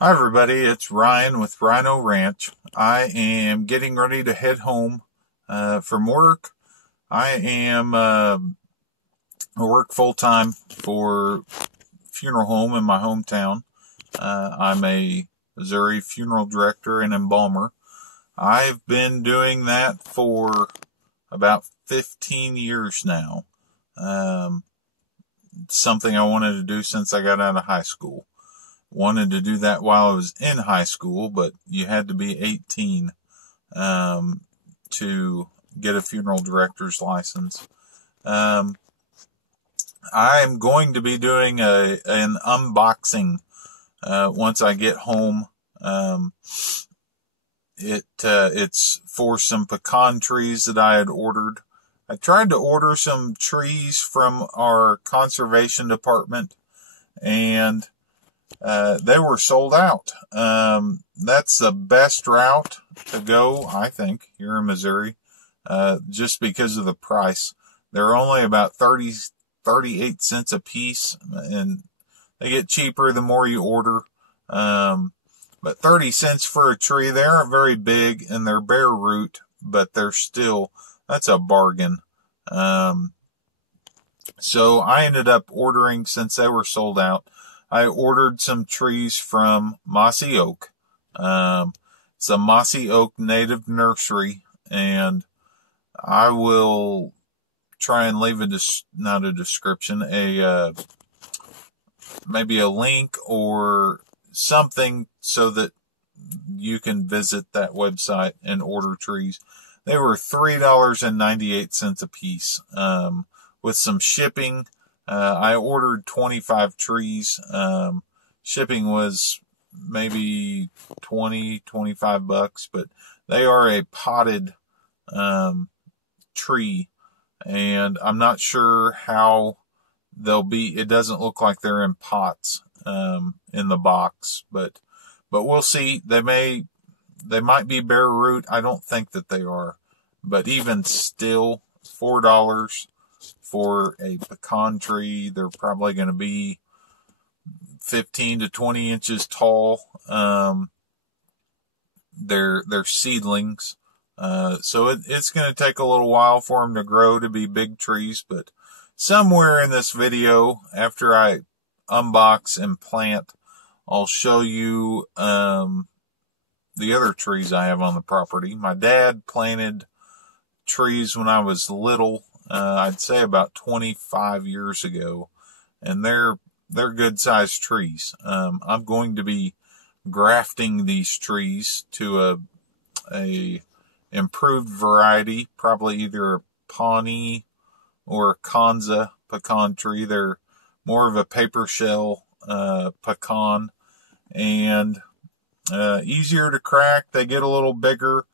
Hi everybody, it's Ryan with Rhino Ranch. I am getting ready to head home from work. I work full-time for funeral home in my hometown. I'm a Missouri funeral director and embalmer. I've been doing that for about 15 years now. Something I wanted to do since I got out of high school. Wanted to do that while I was in high school, but you had to be 18 to get a funeral director's license. I'm going to be doing an unboxing once I get home. It's for some pecan trees that I had ordered. I tried to order some trees from our conservation department, and they were sold out. That's the best route to go, I think, here in Missouri, just because of the price. They're only about 38 cents a piece, and they get cheaper the more you order. But 30 cents for a tree. They aren't very big, and they're bare root, but that's a bargain. So I ended up ordering, since they were sold out, I ordered some trees from Mossy Oak. It's a Mossy Oak Nativ Nursery, and I will try and leave not a description, maybe a link or something so that you can visit that website and order trees. They were $3.98 a piece, with some shipping. I ordered 25 trees. Shipping was maybe $25, but they are a potted tree, and I'm not sure how they'll be. It doesn't look like they're in pots in the box, but we'll see. They might be bare root. I don't think that they are, but even still, $4 for a pecan tree. They're probably going to be 15 to 20 inches tall. They're seedlings. So it's going to take a little while for them to grow to be big trees, but somewhere in this video, after I unbox and plant, I'll show you the other trees I have on the property. My dad planted trees when I was little. I'd say about 25 years ago, and they're good sized trees. I'm going to be grafting these trees to a improved variety, probably either a Pawnee or a Kanza pecan tree. They're more of a paper shell pecan, and easier to crack. They get a little bigger.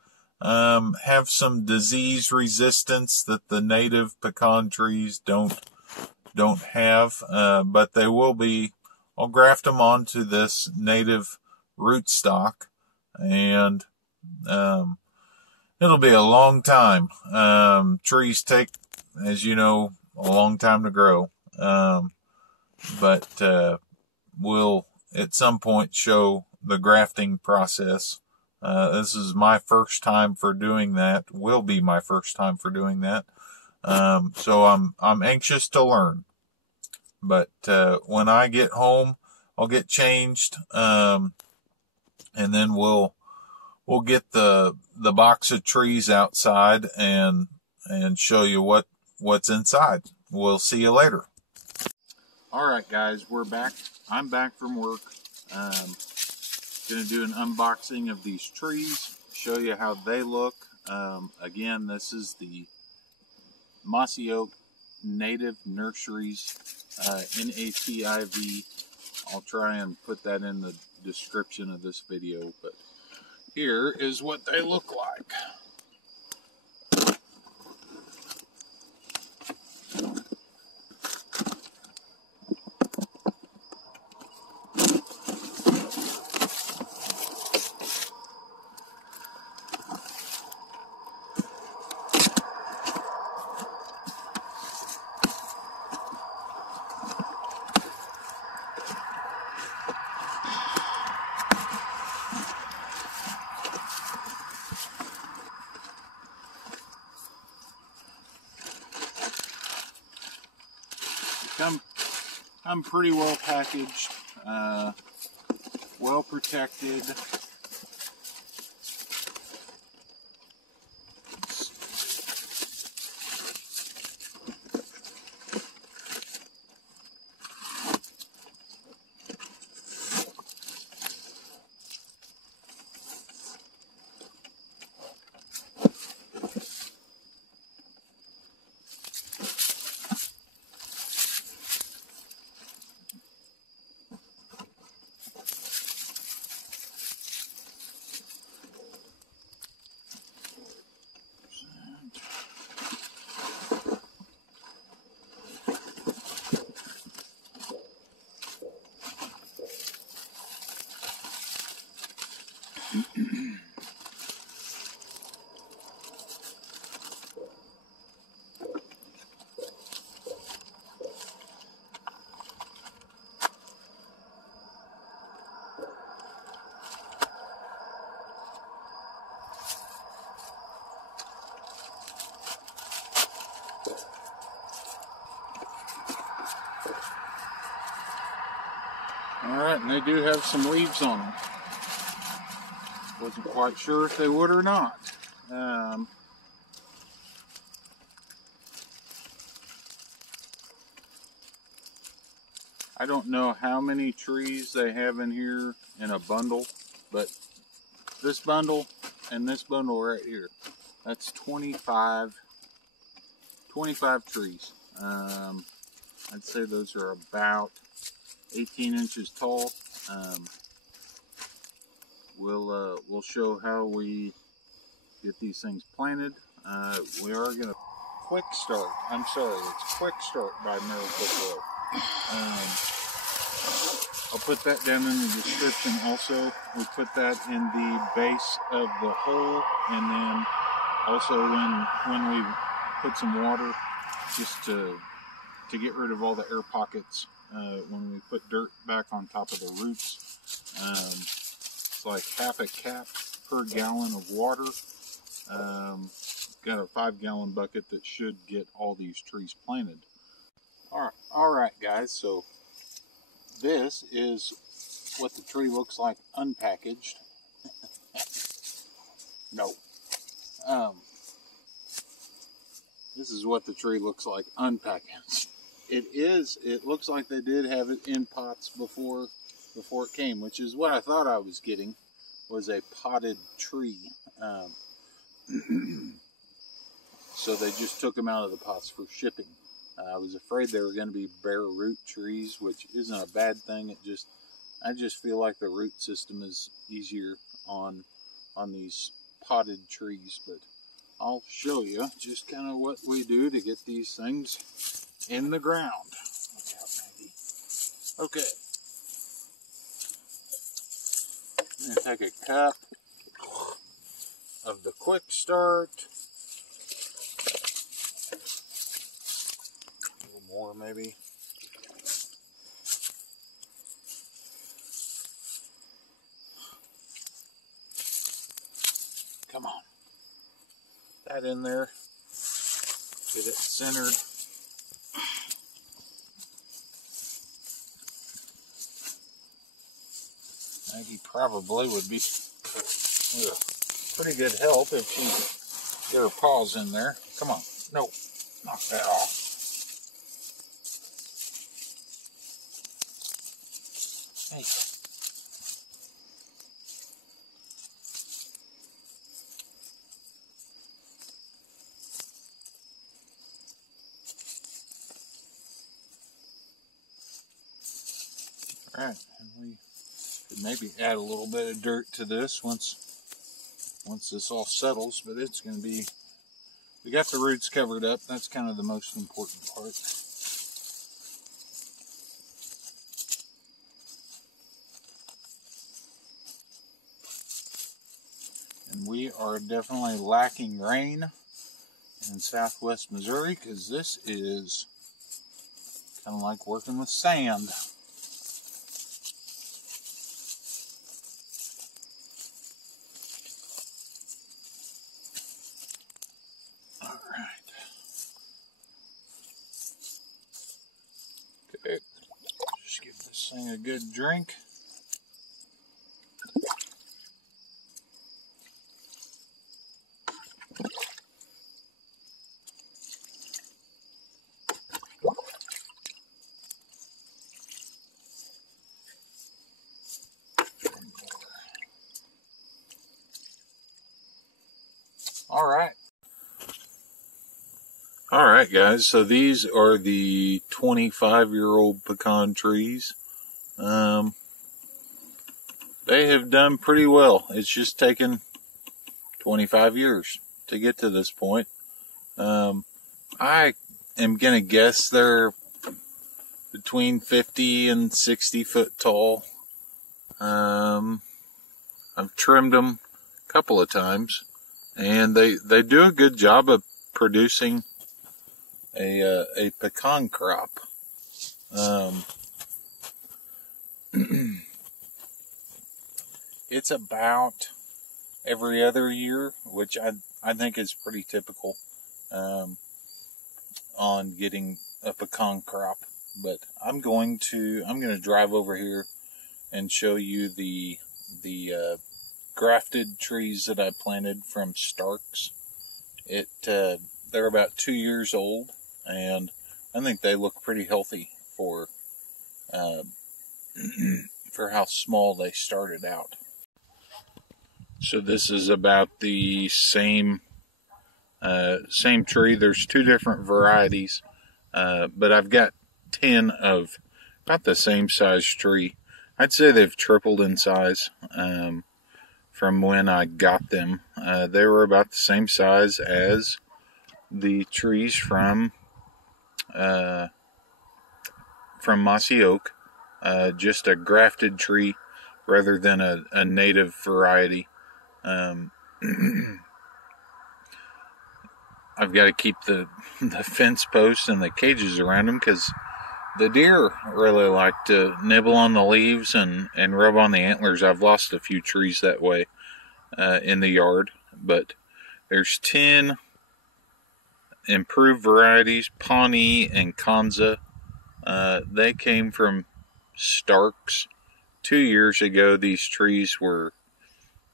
Have some disease resistance that the native pecan trees don't have, but they will be. I'll graft them onto this native rootstock, and it'll be a long time. Trees take, as you know, a long time to grow, but we'll at some point show the grafting process. This is my first time for doing that. Will be my first time for doing that. So I'm anxious to learn. But when I get home, I'll get changed, and then we'll get the box of trees outside and show you what's inside. We'll see you later. All right, guys, we're back. I'm back from work. Going to do an unboxing of these trees, show you how they look. Again, this is the Mossy Oak Nativ Nurseries, NATIV. I'll try and put that in the description of this video, but here is what they look like. I'm pretty well packaged, well protected. Alright, and they do have some leaves on them. Wasn't quite sure if they would or not. I don't know how many trees they have in here in a bundle, but this bundle and this bundle right here, that's 25 trees. I'd say those are about 18 inches tall. We'll show how we get these things planted. We are going to Quick Start. I'm sorry, it's Quick Start by Miracle-Gro. I'll put that down in the description also. We put that in the base of the hole, and then also when we put some water, just to get rid of all the air pockets when we put dirt back on top of the roots. It's like half a cap per gallon of water. Got a 5-gallon bucket that should get all these trees planted. Alright guys, so this is what the tree looks like unpackaged. No. This is what the tree looks like unpackaged. It looks like they did have it in pots before it came, which is what I thought I was getting, was a potted tree. So they just took them out of the pots for shipping. I was afraid they were going to be bare root trees, which isn't a bad thing. I just feel like the root system is easier on these potted trees, but I'll show you just kind of what we do to get these things in the ground. Watch out, Maggie. Okay. I'm going to take a cup of the Quick Start. A little more maybe. Come on. That in there. Get it centered. Maggie probably would be pretty good help if she get her paws in there. Come on. No. Knock that off. Hey. Alright, and we could maybe add a little bit of dirt to this once this all settles, but it's going to be, we got the roots covered up. That's kind of the most important part. And we are definitely lacking rain in southwest Missouri, because this is kind of like working with sand. Okay. good drink. All right, guys, so these are the 25-year-old pecan trees. They have done pretty well. It's just taken 25 years to get to this point. I am going to guess they're between 50 and 60 foot tall. I've trimmed them a couple of times, and they do a good job of producing a pecan crop. It's about every other year, which I think is pretty typical on getting a pecan crop. But I'm going to drive over here and show you the grafted trees that I planted from Starks. They're about 2 years old, and I think they look pretty healthy for how small they started out. So this is about the same tree. There's two different varieties, but I've got 10 of about the same size tree. I'd say they've tripled in size from when I got them. They were about the same size as the trees from Mossy Oak, just a grafted tree rather than a native variety. I've got to keep the fence posts and the cages around them because the deer really like to nibble on the leaves and rub on the antlers. I've lost a few trees that way in the yard, but there's 10 improved varieties, Pawnee and Kanza. They came from Starks. 2 years ago, these trees were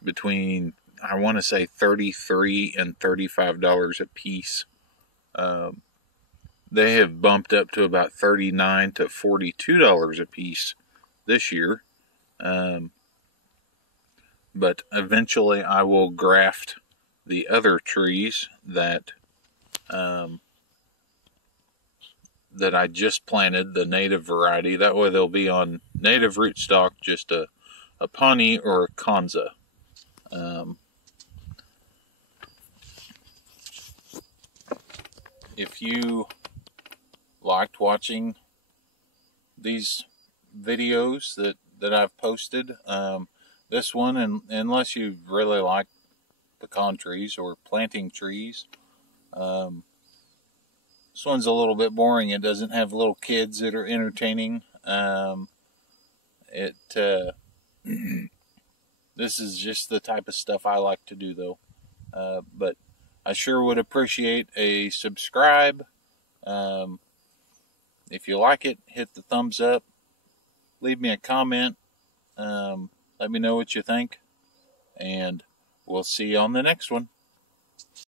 between, I want to say, $33 and $35 a piece. They have bumped up to about $39 to $42 a piece this year. But eventually I will graft the other trees that I just planted, the native variety. That way they'll be on native rootstock, just a Pawnee or a Kanza. If you liked watching these videos that I've posted, this one, and unless you really like pecan trees or planting trees, this one's a little bit boring. It doesn't have little kids that are entertaining. This is just the type of stuff I like to do, though. But I sure would appreciate a subscribe. If you like it, hit the thumbs up. Leave me a comment. Let me know what you think. And we'll see you on the next one.